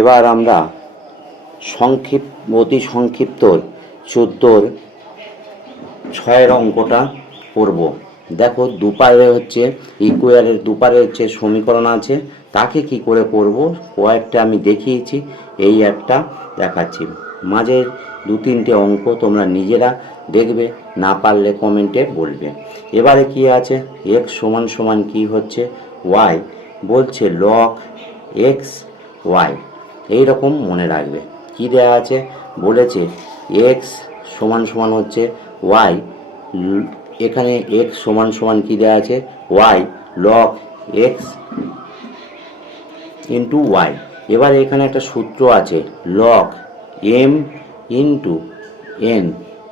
এবার আমরা অতি সংক্ষিপ্ত 14 ছয়ের অঙ্কটা করব। দেখো দুপারে হচ্ছে ইকুয়ালের দুপারে হচ্ছে সমীকরণ আছে, তাকে কি করে করব কয়েকটা আমি দেখিয়েছি, এই একটা দেখাচ্ছি। মাঝের দু তিনটে অঙ্ক তোমরা নিজেরা দেখবে, না পারলে কমেন্টে বলবে। এবারে কি আছে, এক্স সমান সমান কি হচ্ছে ওয়াই, বলছে লগ এক্স ওয়াই, এই রকম মনে রাখবে। কি দেয়া আছে, বলেছে এক্স সমান সমান হচ্ছে ওয়াই, এখানে এক্স সমান সমান কি দেয়া আছে Y log x into Y. এবার এখানে একটা সূত্র আছে লগ এম ইন্টু এন,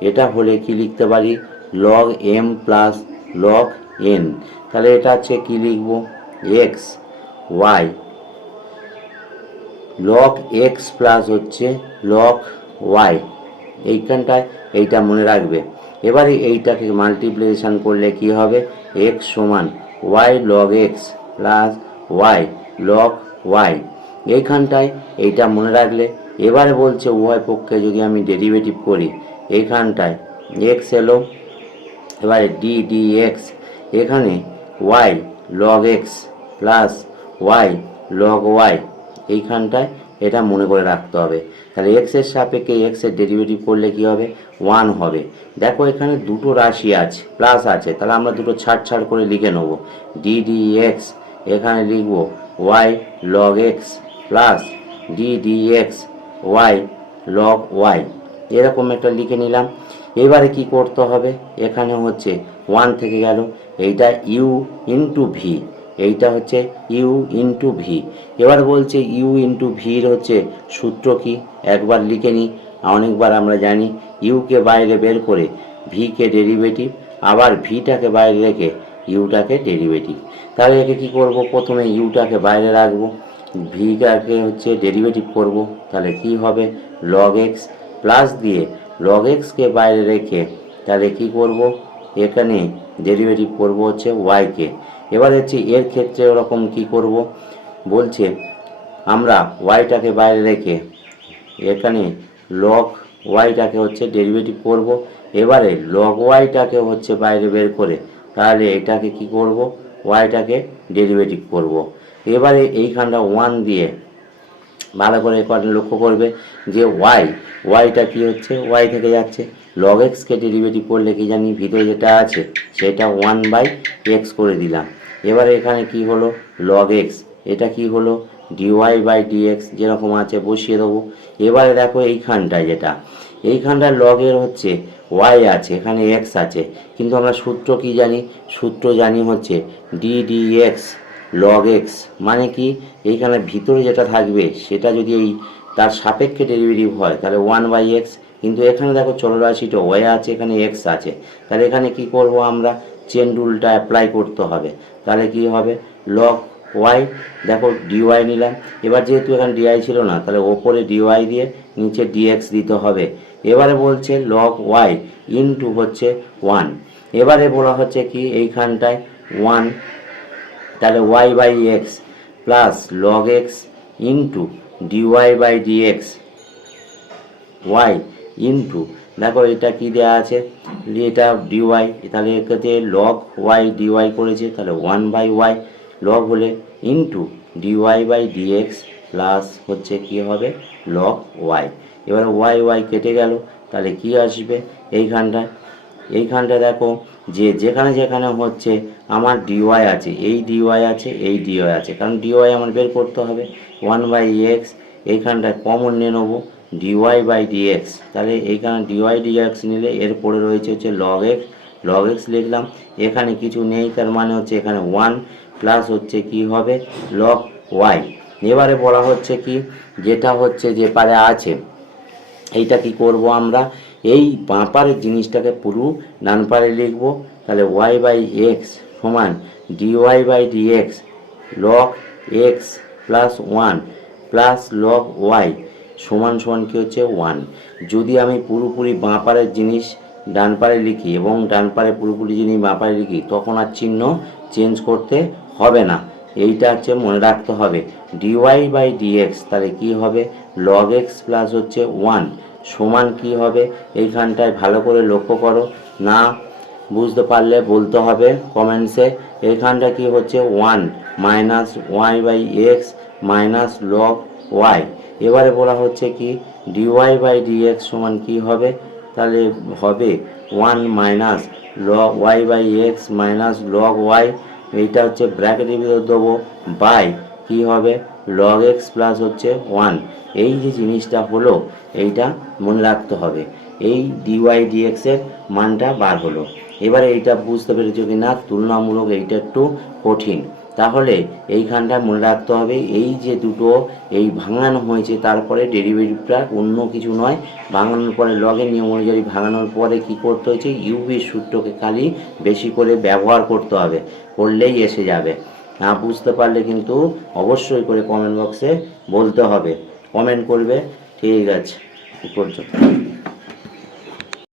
এটা হলে কি লিখতে পারি log m plus log n. তাহলে এটা হচ্ছে কি লিখব x y log x plus হচ্ছে লগ ওয়াই, এইখানটায় এইটা মনে রাখবে। এবারে এইটাকে মাল্টিপ্লিকেশান করলে কি হবে এক্স সমান y log x plus y log y, এইখানটায় এইটা মনে রাখলে। এবারে বলছে উভয় পক্ষে যদি আমি ডেরিভেটিভ করি, এইখানটায় এক্স এলো, এবারে ডি ডি এক্স, এখানে y log x plus y log y, এইখানটায় এটা মনে করে রাখতে হবে। তাহলে এক্সের সাপেক্ষে এক্সের ডেরিভেটিভ করলে কি হবে 1 হবে। দেখো এখানে দুটো রাশি আছে প্লাস আছে, তাহলে আমরা দুটো ছাড় করে লিখে নেব ডি ডি এক্স, এখানে লিখব y log x plus d d x y log y, এরকম একটা লিখে নিলাম। এবারে কি করতে হবে, এখানে হচ্ছে 1 থেকে গেল, এইটা ইউ ইন্টু ভি, এইটা হচ্ছে ইউ ইন্টু ভি। এবার বলছে ইউ ইন্টু ভির হচ্ছে সূত্র কি একবার লিখে নিই, অনেকবার আমরা জানি ইউকে বাইরে বের করে ভিকে ডেরিভেটিভ, আবার ভিটাকে বাইরে রেখে ইউটাকে ডেরিভেটিভ। তাহলে একে কী করব, প্রথমে ইউটাকে বাইরে রাখবো, ভিটাকে হচ্ছে ডেরিভেটিভ করব, তাহলে কি হবে লগ এক্স প্লাস দিয়ে লগ এক্সকে বাইরে রেখে তাহলে কি করব এখানে ডেরিভেটিভ করব হচ্ছে ওয়াইকে। এবার হচ্ছে এর ক্ষেত্রে ওরকম কি করব, বলছে আমরা ওয়াইটাকে বাইরে রেখে এখানে লগ ওয়াইটাকে হচ্ছে ডেরিভেটিভ করব। এবারে লগ ওয়াইটাকে হচ্ছে বাইরে বের করে তাহলে এটাকে কি করব ওয়াইটাকে ডেরিভেটিভ করব। এবারে এইখানটা 1 দিয়ে ভালো করে লক্ষ্য করবে যে ওয়াইটা কি হচ্ছে ওয়াই থেকে যাচ্ছে, লগ এক্সকে ডেরিভেটিভ করলে কি জানি ভিতরে যেটা আছে সেটা 1/x করে দিলাম। এবারে এখানে কি হলো লগ এক্স, এটা কি হলো ডিওয়াই বাই ডিএক্স, যেরকম আছে বসিয়ে দেবো। এবারে দেখো এইখানটায় যেটা এইখানটায় লগের হচ্ছে ওয়াই আছে, এখানে এক্স আছে, কিন্তু আমরা সূত্র কি জানি, সূত্র জানি হচ্ছে D d x log x, মানে কি এইখানে ভিতরে যেটা থাকবে সেটা যদি এই তার সাপেক্ষে ডেরিভেটিভ হয় তাহলে 1/x, কিন্তু এখানে দেখো চলরাশিটা ওয়াই আছে, এখানে এক্স আছে, তাহলে এখানে কি করব আমরা চেন রুলটা অ্যাপ্লাই করতে হবে। তাহলে কি হবে লগ ওয়াই, দেখো ডিওয়াই নিলাম, এবার যেহেতু এখানে ডিআই ছিল না তাহলে ওপরে ডিওয়াই দিয়ে নিচে ডিএক্স দিতে হবে। এবারে বলছে লগ ওয়াই ইন্টু হচ্ছে 1, এবারে বলা হচ্ছে কি এইখানটায় 1, তাহলে y by x plus log x into dy by dx y into, দেখো এটা কি দেওয়া আছে এটা ডিওয়াই, তাহলে এক্ষেত্রে লগ ওয়াই ডিওয়াই করেছে, তাহলে 1/y লগ হলে into dy by dx plus হচ্ছে কি হবে লগ ওয়াই। এবার ওয়াই কেটে গেল, তাহলে কি আসবে এইখানটায় দেখো যে যেখানে যেখানে হচ্ছে আমার ডিওয়াই আছে, এই ডিওয়াই আছে, এই ডিওয়াই আছে, কারণ ডিওয়াই আমার বের করতে হবে 1/x, এইখানটায় কমন নিয়ে নেবো ডিওয়াই বাই ডিএক্স, তাহলে এইখানে ডিওয়াই ডিএক্স নিলে এরপরে রয়েছে হচ্ছে লগ এক্স লিখলাম, এখানে কিছু নেই তার মানে হচ্ছে এখানে 1 প্লাস হচ্ছে কি হবে লগ ওয়াই। এবারে বলা হচ্ছে কি যেটা হচ্ছে যে পারে আছে এইটা কি করব আমরা এই বাঁ পারের জিনিসটাকে পুরো ডান পারে লিখব, তাহলে ওয়াই বাই এক্স সমান dy by dx log x plus 1 plus log y সমান সমান কি হচ্ছে 1। যদি আমি পুরোপুরি বাঁ পারের জিনিস ডান পারে লিখি এবং ডান পারে পুরোপুরি জিনিস বাঁ পারে লিখি তখন আর চিহ্ন চেঞ্জ করতে হবে না, এইটা হচ্ছে মনে রাখতে হবে ডিওয়াই বাই ডিএক্স, তাহলে কি হবে লগ এক্স প্লাস হচ্ছে 1 সমান কি হবে, এইখানটায় ভালো করে লক্ষ্য করো, না বুঝতে পারলে বলতে হবে কমেন্টসে। এখানটা কি হচ্ছে 1 minus y by x minus log y. এবারে বলা হচ্ছে কি ডিওয়াই বাই ডিএক্স সমান কি হবে, তাহলে হবে 1 minus log y by x minus log y, এইটা হচ্ছে ব্র্যাকেটের ভিতরে দেবো বাই কি হবে লগ এক্স প্লাস হচ্ছে 1। এই যে জিনিসটা হলো এইটা মনে রাখতে হবে, এই ডিওয়াই ডিএক্সের মানটা বার হলো। এবারে এইটা বুঝতে পেরেছো কি না, তুলনামূলক এইটা একটু কঠিন, তাহলে এইখানটা মনে রাখতে হবে এই যে দুটো এই ভাঙানো হয়েছে তারপরে ডেরিভেটিভটা অন্য কিছু নয়, ভাঙানোর পরে লগের নিয়ম অনুযায়ী ভাঙানোর পরে কি করতে হয়েছে ইউভির সূত্রকে খালি বেশি করে ব্যবহার করতে হবে, করলেই এসে যাবে। না বুঝতে পারলে কিন্তু অবশ্যই করে কমেন্ট বক্সে বলতে হবে, কমেন্ট করবে। ঠিক আছে, এই পর্যন্ত।